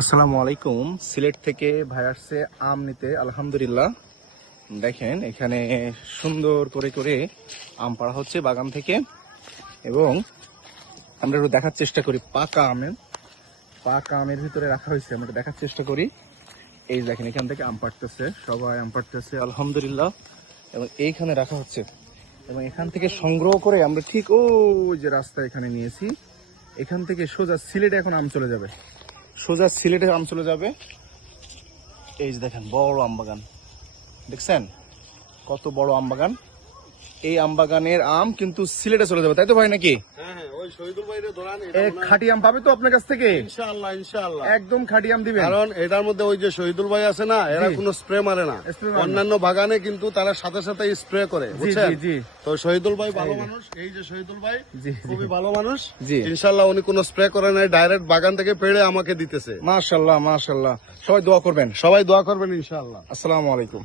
আসসালামু আলাইকুম। সিলেট থেকে ভাই আসছে আম নিতে। আলহামদুলিল্লাহ, দেখেন এখানে সুন্দর করে করে আম পাড়া হচ্ছে বাগান থেকে, এবং আমরা একটু দেখার চেষ্টা করি পাকা আমের ভিতরে রাখা হয়েছে। আমরা একটু দেখার চেষ্টা করি। এই দেখেন এখান থেকে আম পাড়তেছে, সবাই আম পাড়তেছে আলহামদুলিল্লাহ, এবং এইখানে রাখা হচ্ছে, এবং এখান থেকে সংগ্রহ করে আমরা ঠিক ওই যে রাস্তা এখানে নিয়েছি, এখান থেকে সোজা সিলেটে এখন আম চলে যাবে, সোজা সিলেটে আম চলে যাবে। এই যে দেখেন বড় আম বাগান, দেখছেন কত বড় আম বাগান। এই আম বাগানের আম কিন্তু সিলেটে চলে যাবে, তাই তো ভাই নাকি? খাঁটি আম পাবে তো আপনার কাছ থেকে? ইনশাআল্লাহ ইনশাআল্লাহ একদম খাঁটি আম দিবেন। কারণ এটার মধ্যে ওই যে শহীদুল ভাই আছে না, এরা কোনো স্প্রে মারে না। অন্যান্য বাগানে কিন্তু তারা সাথে সাথে স্প্রে করে, বুঝছেন? তো শহীদুল ভাই ভালো মানুষ। এই যে শহীদুল ভাই খুবই ভালো মানুষ। ইনশাআল্লাহ উনি কোনো স্প্রে করে নাই, ডাইরেক্ট বাগান থেকে পেড়ে আমাকে দিতেছে। মাশাআল্লাহ মাশাআল্লাহ, সবাই দোয়া করবেন। সবাই দোয়া করবেন ইনশাআল্লাহ। আসসালামু আলাইকুম।